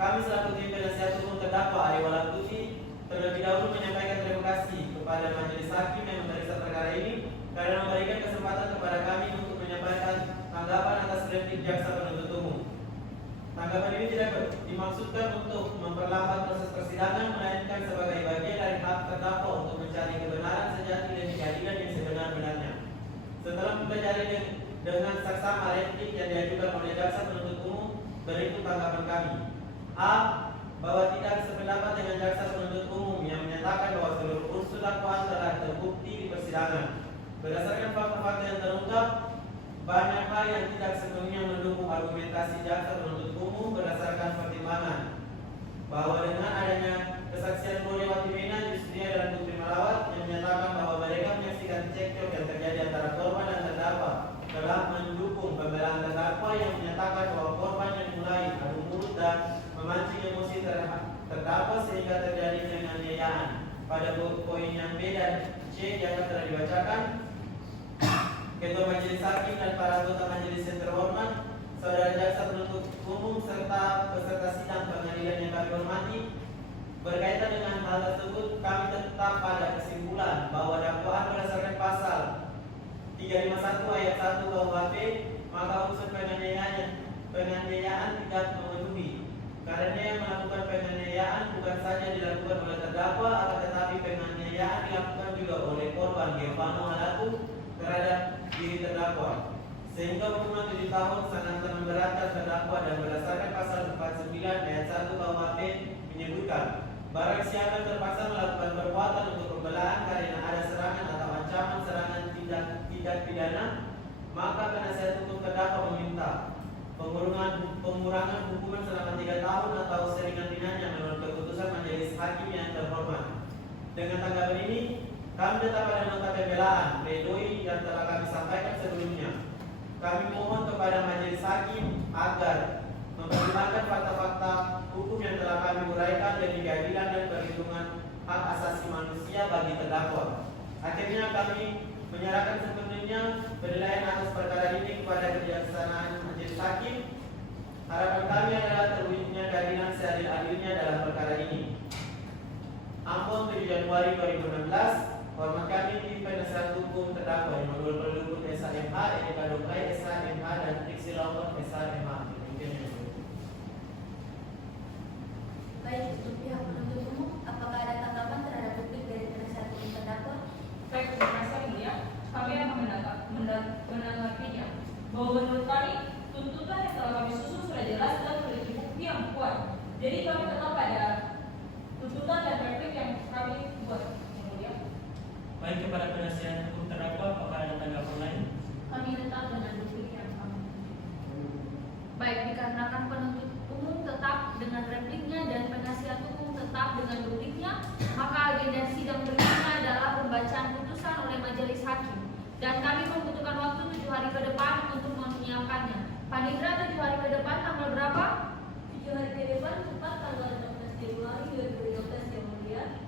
kami selaku tim penasihat hukum terdakwa Ade Walakuti terlebih dahulu menyampaikan terima kasih kepada majelis hakim yang memeriksa perkara ini karena memberikan kesempatan kepada kami untuk menyampaikan tanggapan atas replik jaksa penuntut umum. Tanggapan ini tidak dimaksudkan untuk memperlambat proses persidangan, melainkan sebagai bagian dari hak terdakwa untuk mencari kebenaran sejati dan keadilan yang sebenar-benarnya. Setelah mempelajari dengan saksama replik yang diajukan oleh jaksa penuntut umum, berikut tanggapan kami. A. Bahwa tidak sependapat dengan jaksa penuntut umum yang menyatakan bahwa seluruh unsur dakwaan telah terbukti di persidangan. Berdasarkan fakta-fakta yang terungkap, banyak hal yang tidak sepenuhnya mendukung argumentasi jaksa penuntut umum berdasarkan pertimbangan bahwa dengan adanya kesaksian Bodewa Timena, Yusnia dan Putri Malawat yang menyatakan bahwa mereka menyaksikan cekcok yang terjadi antara korban dan terdakwa telah mendukung pembelaan terdakwa yang menyatakan bahwa korban yang mulai adu mulut dan memancing emosi terdakwa sehingga terjadi penganiayaan. Pada poin yang B dan C yang telah dibacakan, Ketua Majelis Hakim dan para anggota majelis yang terhormat, saudara jaksa penuntut umum serta peserta sidang pengadilan yang kami hormati, berkaitan dengan hal tersebut kami tetap pada kesimpulan bahwa dakwaan berdasarkan pasal 351 ayat 1 KUHP, maka unsur penganiayaan tidak memenuhi. Karena yang melakukan penganiayaan bukan saja dilakukan oleh terdakwa, akan tetapi penganiayaan dilakukan juga oleh korban Giovanni Malatu terhadap diri terdakwa. Sehingga hukuman 7 tahun sangat memberatkan terdakwa dan berdasarkan pasal 49 ayat 1 KUHP menyebutkan barang siapa terpaksa melakukan perbuatan untuk pembelaan karena ada serangan atau ancaman serangan tindak pidana, maka penasihat hukum terdakwa meminta pengurangan hukuman selama 3 tahun atau seringan-ringannya menurut keputusan majelis hakim yang terhormat. Dengan tanggapan ini, kami tetap pada nota pembelaan pledoi yang telah kami sampaikan sebelumnya. Kami mohon kepada majelis hakim agar mempertimbangkan fakta-fakta hukum yang telah kami uraikan demi keadilan dan perlindungan hak asasi manusia bagi terdakwa. Akhirnya kami menyerahkan sepenuhnya penilaian atas perkara ini kepada kejaksanaan majelis hakim. Harapan kami adalah terwujudnya keadilan seadil-adilnya dalam perkara ini. Ambon 7 Januari 2016. Hormat kami tim penasihat hukum terdakwa yang menurut Luhut SHMH, Eka Domlai SHMH dan Tik 8 SHMH. Baik, untuk pihak penuntut umum, apakah ada tanggapan terhadap duplik dari penasihat hukum terdakwa? Baik, terima kasih Mulia. Kami akan menanggapinya. Bahwa menurut kami, tuntutan yang dan kami membutuhkan waktu 7 hari ke depan untuk menyiapkannya. Panitra, 7 hari ke depan tanggal berapa? 7 hari ke depan tepat tanggal 16 Januari 2015 yang mulia.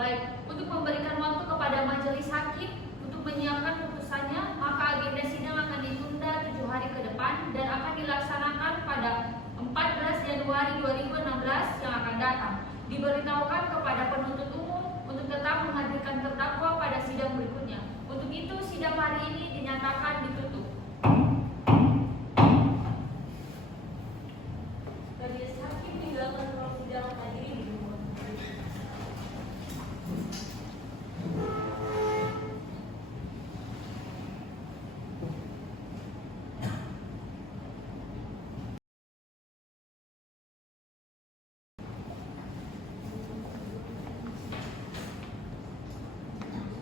Baik, untuk memberikan waktu kepada majelis hakim untuk menyiapkan putusannya, maka agenda sidang akan ditunda 7 hari ke depan dan akan dilaksanakan pada 14 Januari 2016 yang akan datang. Diberitahukan kepada penuntut umum untuk tetap menghadirkan terdakwa pada sidang berikutnya. Untuk itu, sidang hari ini dinyatakan ditutup. Majelis hakim meninggalkan ruang sidang hadirin di rumah.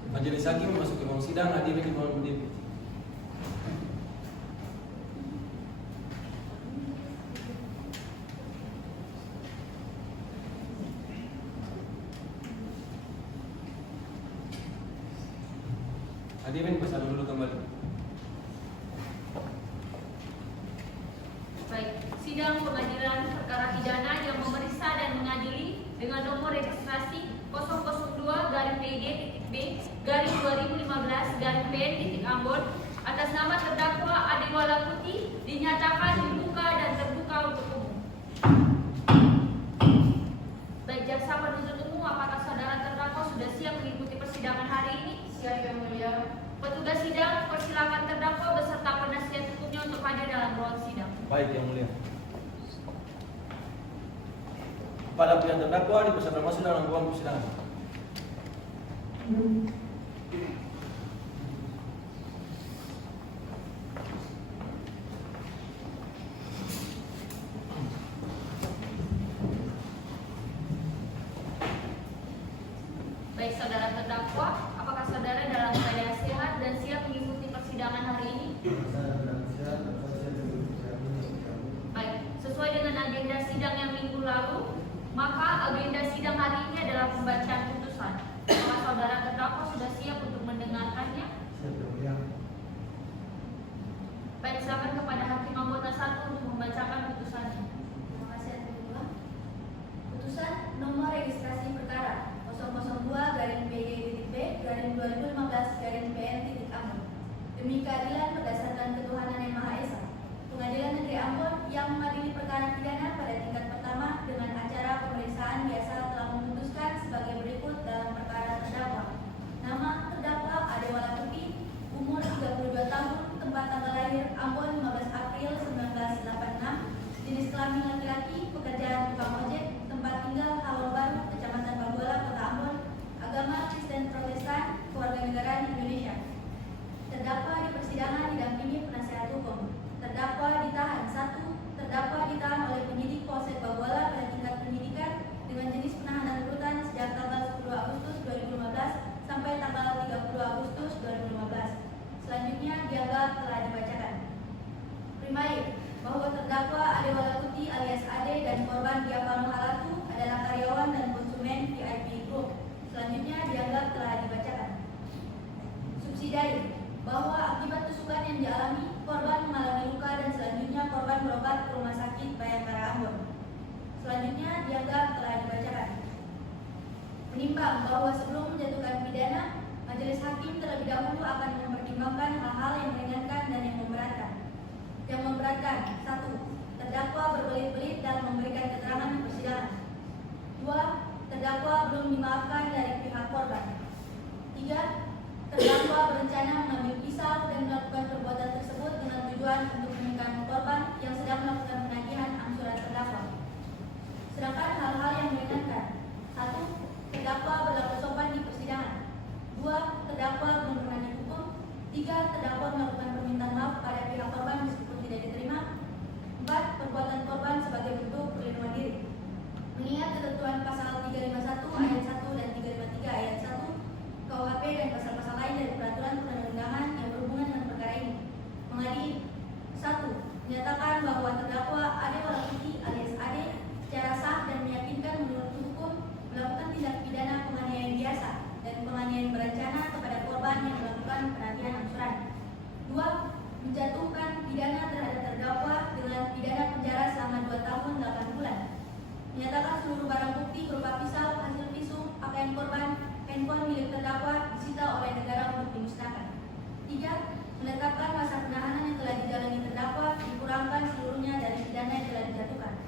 Majelis hakim memasuki ruang sidang, hadirin dimohon berdiri. Hadirin bersama dulu kembali. Baik, sidang pengadilan perkara pidana yang memeriksa dan mengadili dengan nomor registrasi 002-PG-B-2015-PN atas nama terdakwa Adewala Putih dinyatakan dibuka dan terbuka untuk umum. Baik, jaksa penuntut umum, apakah saudara terdakwa sudah siap mengikuti persidangan hari ini? Siap yang mulia. Petugas sidang, persilakan terdakwa beserta penasihat hukumnya untuk hadir dalam ruang sidang. Baik, yang mulia. Kepada pihak terdakwa dipersilakan masuk dalam ruang persidangan. Baik, saudara terdakwa, apakah saudara dalam keadaan sehat dan siap mengikuti persidangan hari ini? Saya dalam siap dan saya mengikuti sidang ini. Baik, sesuai dengan agenda sidang yang minggu lalu, maka agenda sidang hari ini adalah pembacaan putusan. Apakah saudara terdakwa sudah siap untuk mendengarkannya? Siap yang mulia. Baik, silakan kepada hakim anggota 1 untuk membacakan putusannya. Terima kasih atas kedua. Putusan nomor registrasi perkara 002-PG-B-2015-PN. Demi keadilan berdasarkan ketuhanan yang Maha Esa, Pengadilan Negeri Ambon yang mengadili perkara pidana pada tingkat pertama dengan acara pemeriksaan biasa telah memutuskan sebagai berikut dalam perkara terdakwa. Nama terdakwa Adewala Putih, umur 32 tahun, tempat tanggal lahir Ambon 15 April 1986, jenis kelamin laki-laki, pekerjaan tukang ojek, tempat tinggal Halor Baru, Kecamatan Paguala, Kota Ambon, agama Kristen Protestan, kewarganegaraan Indonesia. Terdakwa di persidangan didampingi penasihat hukum. Terdakwa ditahan. 1. Terdakwa ditahan oleh penyidik Polsek Paguala pada tingkat penyidikan dengan jenis penahanan rutan sejak tanggal 10 Agustus 2015 sampai tanggal 30 Agustus 2015. Selanjutnya dianggap telah dibacakan. Primair, bahwa terdakwa Adewala Putih alias Ade dan korban Diapano Halatu adalah karyawan dan konsumen VIP Group. Selanjutnya dianggap telah dibacakan. Subsidiari, bahwa akibat tusukan yang dialami, korban mengalami luka dan selanjutnya korban berobat ke Rumah Sakit Bayangkara Ambon. Selanjutnya dianggap telah dibacakan. Menimbang bahwa sebelum menjatuhkan pidana, majelis hakim terlebih dahulu akan mempertimbangkan hal-hal yang meringankan dan yang memberatkan. Yang memberatkan: 1. Terdakwa berbelit-belit dalam memberikan keterangan di persidangan. 2. Terdakwa belum dimaafkan dari pihak korban. 3. Terdakwa berencana mengambil pisau dan melakukan perbuatan tersebut dengan tujuan untuk menekan korban yang sedang melakukan penagihan angsuran terdakwa. Sedangkan hal-hal yang meringankan: 1. Terdakwa berlaku sopan di persidangan. 2. Terdakwa belum pernah dihukum. 3. Terdakwa melakukan permintaan maaf pada pihak korban meskipun tidak diterima. 4. Perbuatan korban sebagai bentuk perlindungan diri. Mengingat ketentuan pasal 351 ayat 1 dan 353 ayat 1 KUHP dan pasal-pasal lain dari peraturan perundang-undangan yang berhubungan dengan perkara ini. Mengadili: 1. Menyatakan bahwa terdakwa Adewala Putih alias Ade secara sah dan meyakinkan menurut hukum melakukan tindak pidana penganiayaan biasa dan penganiayaan berencana kepada korban yang melakukan penagihan angsuran seluruh barang bukti berupa pisau, hasil visum, pakaian korban, handphone milik terdakwa disita oleh negara untuk dimusnahkan. 3. Menetapkan masa penahanan yang telah dijalani terdakwa dikurangkan seluruhnya dari pidana yang telah dijatuhkan.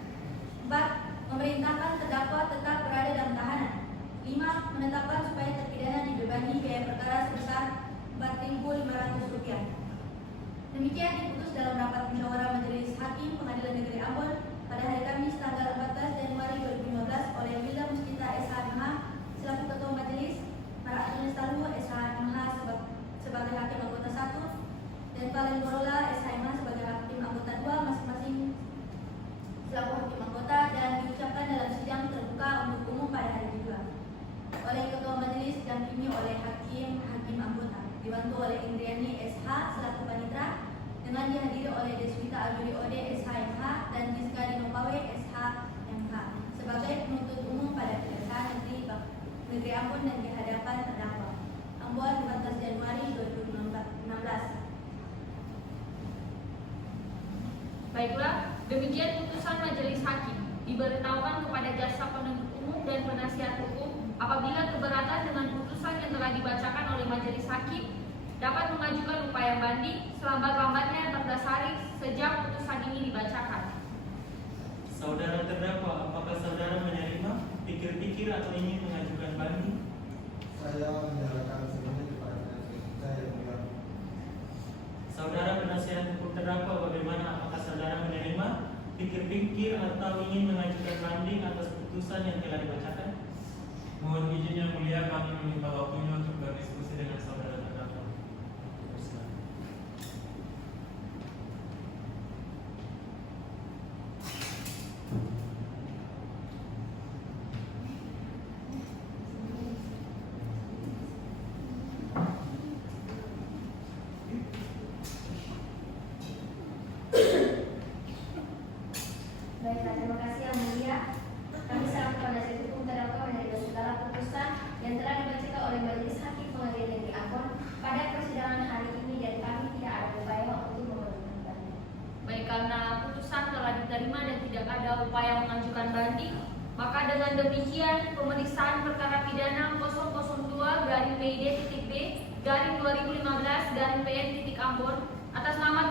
4. Memerintahkan terdakwa tetap berada dalam tahanan. 5. Menetapkan supaya terpidana dibebani biaya perkara sebesar Rp4.500. Demikian diputus dalam rapat musyawarah Majelis Hakim Pengadilan Negeri Ambon pada hari Kamis tanggal 14 Januari 2015 oleh Wilda Muskita SH.MH selaku Ketua Majelis, Mara Atunis Taluh SH.MH sebagai Hakim Anggota 1 dan Valen Borola SH.MH sebagai Hakim Anggota 2 masing-masing selaku Hakim Anggota, dan diucapkan dalam sidang terbuka untuk umum pada hari kedua oleh Ketua Majelis didampingi oleh Hakim Anggota, dibantu oleh Indriani SH selaku Panitra, dengan dihadiri oleh Deswita Aljuri Ode SH.MH dan Rizka Dinopawe SH.MH sebagai penuntut umum pada Kejaksaan Negeri Ambon dan di hadapan terdakwa. Ambon 14 Januari 2016. Baiklah, demikian putusan Majelis Hakim. Diberitahukan kepada jaksa penuntut umum dan penasihat hukum apabila keberatan dengan putusan yang telah dibacakan oleh Majelis Hakim dapat mengajukan upaya banding selambat-lambatnya 14 hari sejak putusan ini dibacakan. Saudara terdakwa, apakah saudara menerima, pikir-pikir atau ingin mengajukan banding? Saya menyerahkan semuanya kepada saya yang mulia. Saudara penasihat hukum terdakwa, bagaimana, apakah saudara menerima, pikir-pikir atau ingin mengajukan banding atas putusan yang telah dibacakan? Mohon izin yang mulia, kami meminta waktunya untuk berdiskusi dengan saudara terdakwa. Baiklah, terima kasih yang mulia. Kami selaku penasihat hukum terdakwa menerima segala putusan yang telah dibacakan oleh Majelis Hakim Pengadilan Negeri Ambon pada persidangan hari ini, dan kami tidak ada upaya untuk mengajukan banding. Baik, karena putusan telah diterima dan tidak ada upaya mengajukan banding, maka dengan demikian pemeriksaan perkara pidana 002/PID.B/2015/PN Ambon atas nama